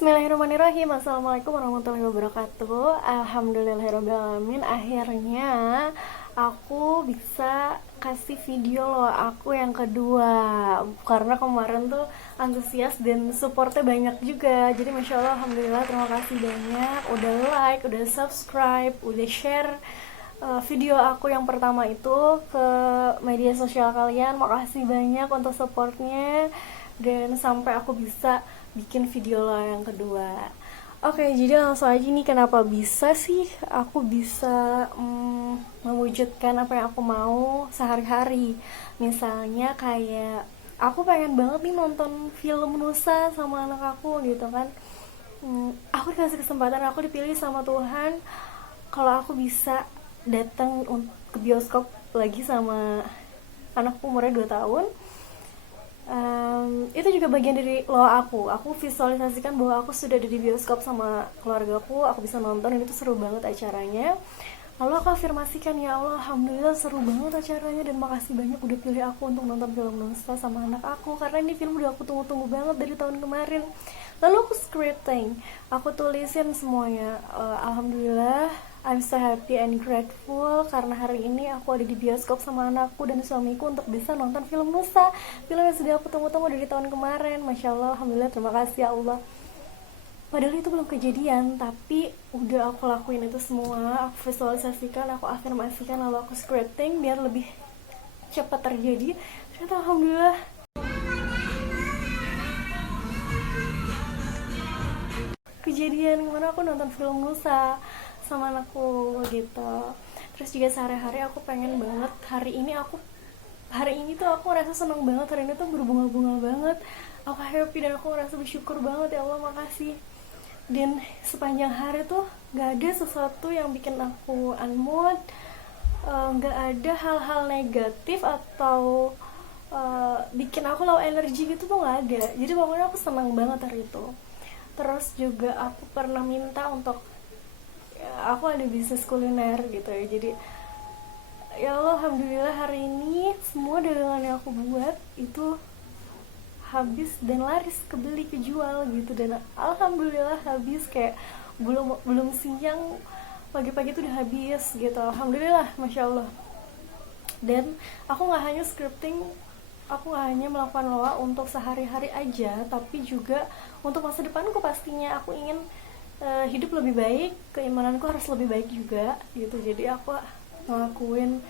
Bismillahirrahmanirrahim. Assalamualaikum warahmatullahi wabarakatuh. Alhamdulillahirrahmanirrahim. Akhirnya aku bisa kasih video loh aku yang kedua. Karena kemarin tuh antusias dan supportnya banyak juga. Jadi masya Allah, alhamdulillah, terima kasih banyak. Udah like, udah subscribe, udah share video aku yang pertama itu ke media sosial kalian. Makasih banyak untuk supportnya. Dan sampai aku bisa bikin video lo yang kedua. Oke, jadi langsung aja nih, kenapa bisa sih aku bisa mewujudkan apa yang aku mau sehari-hari. Misalnya kayak aku pengen banget nih nonton film Nusa sama anak aku gitu kan. Aku dikasih kesempatan, aku dipilih sama Tuhan kalau aku bisa datang ke bioskop lagi sama anakku umurnya 2 tahun. Itu juga bagian dari lo aku visualisasikan bahwa aku sudah ada di bioskop sama keluargaku, aku bisa nonton dan itu seru banget acaranya. Lalu aku afirmasikan, ya Allah, alhamdulillah seru banget acaranya dan makasih banyak udah pilih aku untuk nonton film Nusa sama anak aku, karena ini film udah aku tunggu-tunggu banget dari tahun kemarin. Lalu aku scripting, aku tulisin semuanya. Alhamdulillah, I'm so happy and grateful karena hari ini aku ada di bioskop sama anakku dan suamiku untuk bisa nonton film Nusa, film yang sudah aku tunggu-tunggu dari tahun kemarin. Masya Allah, alhamdulillah, terima kasih ya Allah. Padahal itu belum kejadian, tapi udah aku lakuin itu semua. Aku visualisasikan, aku afirmasikan, lalu aku scripting biar lebih cepat terjadi. Ternyata alhamdulillah kejadian, gimana aku nonton film Nusa sama anakku gitu. Terus juga sehari-hari aku pengen banget, hari ini tuh aku rasa seneng banget, hari ini tuh berbunga-bunga banget, aku happy dan aku rasa bersyukur banget, ya Allah makasih. Dan sepanjang hari tuh gak ada sesuatu yang bikin aku unmood, gak ada hal-hal negatif atau bikin aku low energy gitu tuh gak ada. Jadi pokoknya aku senang banget hari itu. Terus juga aku pernah minta untuk, aku ada bisnis kuliner gitu ya, jadi ya Allah, alhamdulillah hari ini semua dagangan yang aku buat itu habis dan laris, kebeli, kejual gitu. Dan alhamdulillah habis, kayak belum siang, pagi-pagi itu udah habis gitu. Alhamdulillah, masya Allah. Dan aku nggak hanya scripting, aku nggak hanya melakukan loa untuk sehari-hari aja, tapi juga untuk masa depanku. Pastinya aku ingin hidup lebih baik, keimananku harus lebih baik juga gitu. Jadi aku ngelakuin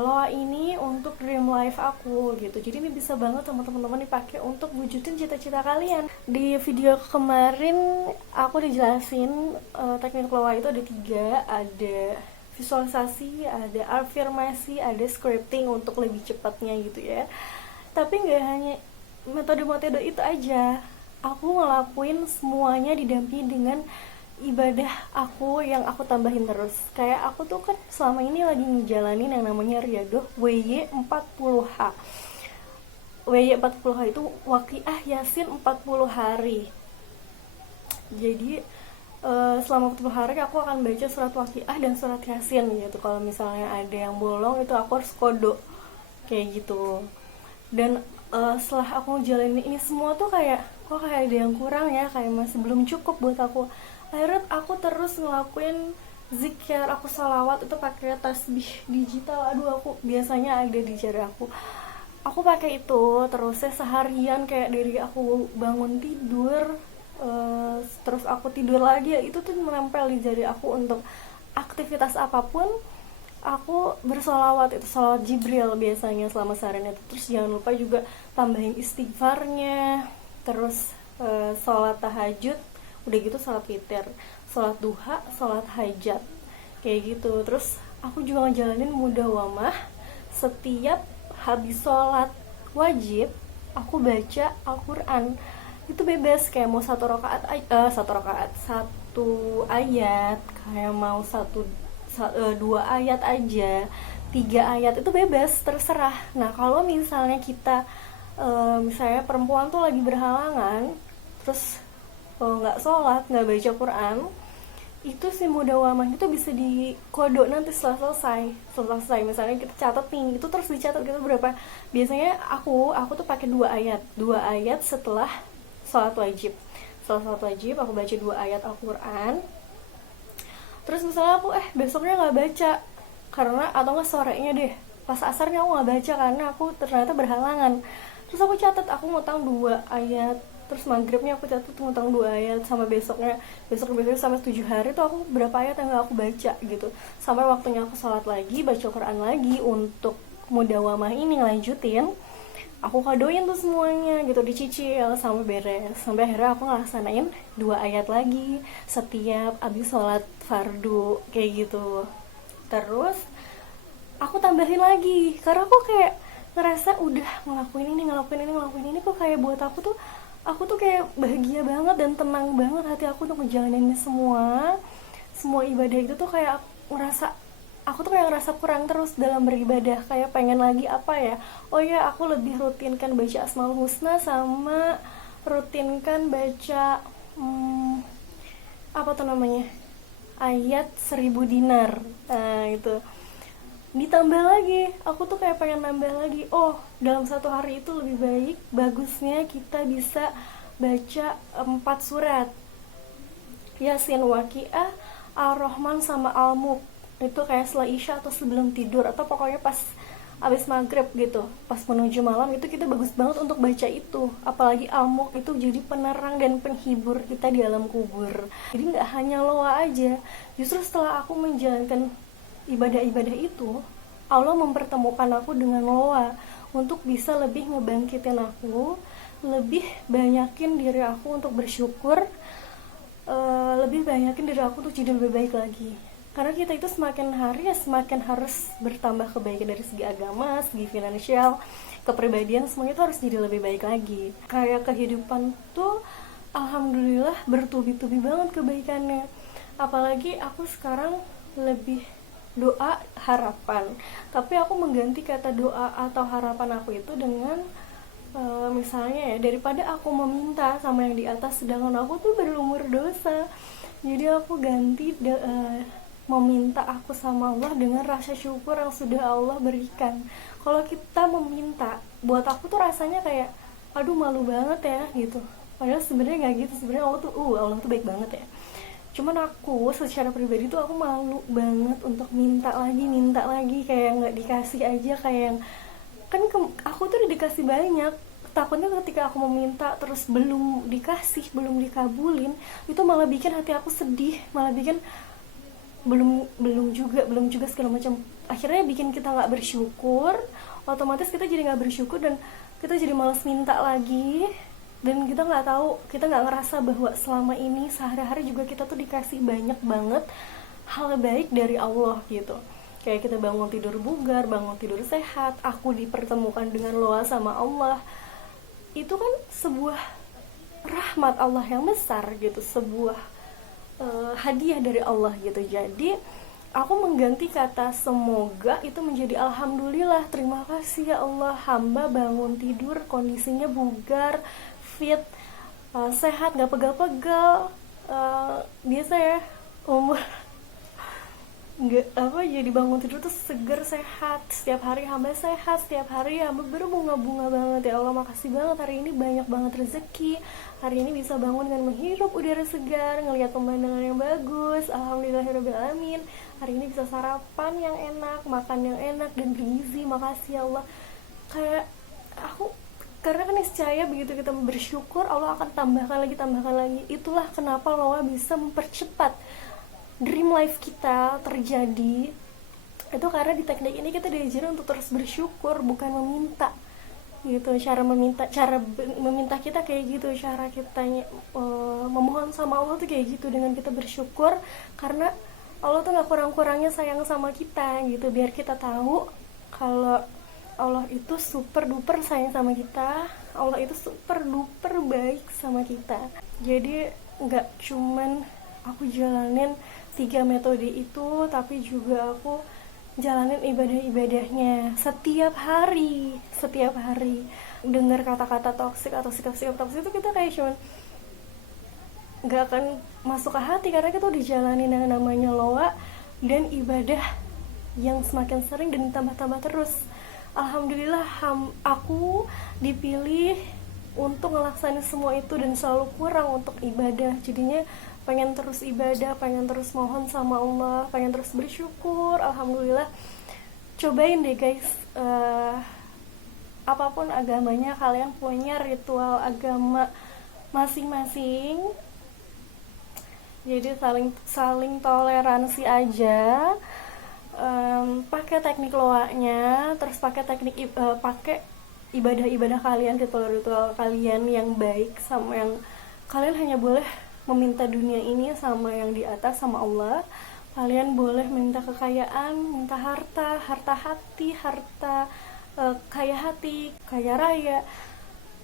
loa ini untuk dream life aku gitu. Jadi ini bisa banget sama teman-teman dipakai untuk wujudin cita-cita kalian. Di video kemarin aku dijelasin teknik loa itu ada 3, ada visualisasi, ada afirmasi, ada scripting untuk lebih cepatnya gitu ya. Tapi nggak hanya metode-metode itu aja, aku ngelakuin semuanya didampingi dengan ibadah aku yang aku tambahin terus. Kayak aku tuh kan selama ini lagi ngejalanin yang namanya Riyadhah WY40H. WY40H itu Waqiah Yasin 40 hari. Jadi selama 40 hari aku akan baca surat Waqiah dan surat Yasin gitu. Kalau misalnya ada yang bolong itu aku harus kodok kayak gitu. Dan setelah aku ngejalanin ini semua tuh kayak kok kayak ada yang kurang ya, kayak masih belum cukup buat aku. Akhirnya aku terus ngelakuin zikir, aku salawat itu pakai tasbih digital. Aduh, aku biasanya ada di jari aku pakai itu terusnya seharian, kayak dari aku bangun tidur terus aku tidur lagi ya, itu tuh menempel di jari aku. Untuk aktivitas apapun aku bersolawat, itu solawat Jibril biasanya selama seharian itu. Terus jangan lupa juga tambahin istighfarnya, terus sholat tahajud, udah gitu sholat witir, sholat duha, sholat hajat kayak gitu. Terus aku juga ngejalanin mudawamah, setiap habis sholat wajib aku baca Al-Quran. Itu bebas, kayak mau satu rakaat satu ayat, kayak mau dua ayat aja, 3 ayat, itu bebas, terserah. Nah kalau misalnya kita misalnya perempuan tuh lagi berhalangan, terus nggak sholat, nggak baca Quran, itu si mudawamah itu bisa dikodok nanti setelah selesai. Misalnya kita catat nih, itu terus dicatat gitu berapa. Biasanya aku tuh pakai 2 ayat setelah sholat wajib, salat wajib aku baca 2 ayat Al-Quran. Terus misalnya aku besoknya nggak baca karena, atau nggak sorenya deh pas asarnya aku nggak baca karena aku ternyata berhalangan, terus aku catat aku ngutang 2 ayat, terus maghribnya aku catat ngutang 2 ayat, sama besoknya sampai 7 hari tuh aku berapa ayat yang gak aku baca gitu, sampai waktunya aku sholat lagi baca Quran lagi untuk mudawamah ini ngelanjutin, aku kadoin tuh semuanya gitu, dicicil sampai beres, sampai akhirnya aku ngelaksanain 2 ayat lagi setiap abis sholat fardu kayak gitu. Terus aku tambahin lagi karena aku kayak ngerasa udah ngelakuin ini kok kayak buat aku tuh kayak bahagia banget dan tenang banget hati aku untuk ngejalanin semua ibadah itu tuh kayak aku tuh kayak ngerasa kurang terus dalam beribadah, kayak pengen lagi apa ya, oh ya aku lebih rutinkan baca Asmaul Husna sama rutinkan baca apa tuh namanya, ayat 1000 dinar. Nah itu ditambah lagi, aku tuh kayak pengen nambah lagi, oh dalam satu hari itu lebih bagusnya kita bisa baca 4 surat, Yasin, Waqiah, Ar-Rahman sama Al-Mulk, itu kayak setelah Isya atau sebelum tidur, atau pokoknya pas abis maghrib gitu, pas menuju malam itu kita bagus banget untuk baca itu, apalagi Al-Mulk itu jadi penerang dan penghibur kita di alam kubur. Jadi nggak hanya loa aja, justru setelah aku menjalankan ibadah-ibadah itu, Allah mempertemukan aku dengan loa untuk bisa lebih ngebangkitin aku, lebih banyakin diri aku untuk bersyukur, lebih banyakin diri aku untuk jadi lebih baik lagi. Karena kita itu semakin hari ya semakin harus bertambah kebaikan dari segi agama, segi finansial, kepribadian, semuanya itu harus jadi lebih baik lagi. Kayak kehidupan tuh alhamdulillah bertubi-tubi banget kebaikannya. Apalagi aku sekarang lebih doa harapan, tapi aku mengganti kata doa atau harapan aku itu dengan misalnya ya, daripada aku meminta sama yang di atas sedangkan aku tuh berlumur dosa, jadi aku ganti meminta aku sama Allah dengan rasa syukur yang sudah Allah berikan. Kalau kita meminta, buat aku tuh rasanya kayak aduh malu banget ya gitu, padahal sebenarnya nggak gitu, sebenarnya Allah tuh baik banget ya. Cuman aku secara pribadi tuh aku malu banget untuk minta lagi kayak nggak dikasih aja, kayak yang kan aku tuh udah dikasih banyak, takutnya ketika aku mau minta terus belum dikasih, belum dikabulin, itu malah bikin hati aku sedih, malah bikin belum juga segala macam, akhirnya bikin kita nggak bersyukur, otomatis kita jadi nggak bersyukur dan kita jadi malas minta lagi. Dan kita nggak ngerasa bahwa selama ini sehari-hari juga kita tuh dikasih banyak banget hal baik dari Allah gitu. Kayak kita bangun tidur bugar, bangun tidur sehat, aku dipertemukan dengan loa sama Allah, itu kan sebuah rahmat Allah yang besar gitu, sebuah hadiah dari Allah gitu. Jadi aku mengganti kata semoga itu menjadi alhamdulillah, terima kasih ya Allah, hamba bangun tidur kondisinya bugar, fit, sehat, nggak pegal-pegal, biasa ya umur nggak jadi bangun tidur tuh seger, sehat, setiap hari hamba sehat, setiap hari hamba berbunga-bunga banget. Ya Allah makasih banget, hari ini banyak banget rezeki, hari ini bisa bangun dengan menghirup udara segar, ngelihat pemandangan yang bagus, alhamdulillahirobbilalamin, hari ini bisa sarapan yang enak, makan yang enak dan bergizi, makasih ya Allah. Kayak aku, karena kan niscaya begitu kita bersyukur Allah akan tambahkan lagi. Itulah kenapa Loa bisa mempercepat dream life kita terjadi. Itu karena di teknik ini kita diajarin untuk terus bersyukur, bukan meminta gitu. Cara meminta kita kayak gitu, cara kita memohon sama Allah tuh kayak gitu, dengan kita bersyukur karena Allah tuh gak kurang-kurangnya sayang sama kita gitu. Biar kita tahu kalau Allah itu super duper sayang sama kita, Allah itu super duper baik sama kita. Jadi gak cuman aku jalanin 3 metode itu, tapi juga aku jalanin ibadah-ibadahnya setiap hari. Dengar kata-kata toksik atau sikap-sikap toksik itu kita kayak cuman gak akan masuk ke hati, karena kita udah jalanin yang namanya loa dan ibadah yang semakin sering dan tambah-tambah terus. Alhamdulillah aku dipilih untuk ngelaksanain semua itu dan selalu kurang untuk ibadah. Jadinya pengen terus ibadah, pengen terus mohon sama Allah, pengen terus bersyukur. Alhamdulillah. Cobain deh guys, apapun agamanya, kalian punya ritual agama masing-masing. Jadi saling toleransi aja. Pakai teknik loanya, terus pakai pakai ibadah-ibadah kalian, ritual-ritual kalian yang baik, sama yang kalian hanya boleh meminta dunia ini sama yang di atas, sama Allah. Kalian boleh minta kekayaan, minta harta hati, kaya hati, kaya raya,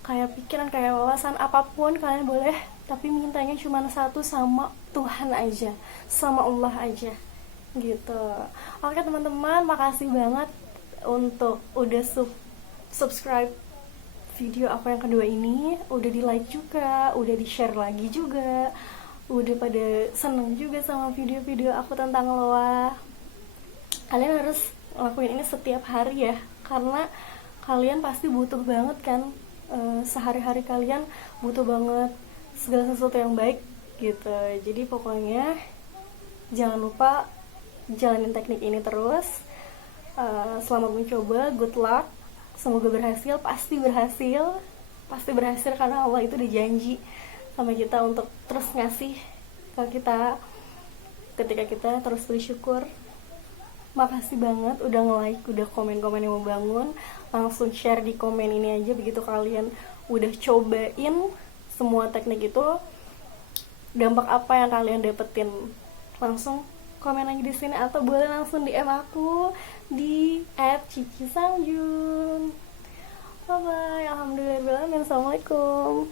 kaya pikiran, kaya wawasan, apapun kalian boleh, tapi mintanya cuma satu, sama Tuhan aja, sama Allah aja gitu. Oke teman-teman, makasih banget untuk udah subscribe video aku yang kedua ini, udah di like juga, udah di share lagi juga, udah pada seneng juga sama video-video aku tentang loa. Kalian harus ngelakuin ini setiap hari ya, karena kalian pasti butuh banget kan, sehari-hari kalian butuh banget segala sesuatu yang baik gitu. Jadi pokoknya jangan lupa jalanin teknik ini terus. Selamat mencoba, good luck, semoga berhasil. Pasti berhasil karena Allah itu dijanji sama kita untuk terus ngasih ke kita ketika kita terus bersyukur. Makasih banget udah nge-like, udah komen-komen yang membangun. Langsung share di komen ini aja, begitu kalian udah cobain semua teknik itu, dampak apa yang kalian dapetin, langsung komen aja di sini, atau boleh langsung DM aku di @cici_sangjun. Bye bye. Alhamdulillah. Assalamualaikum.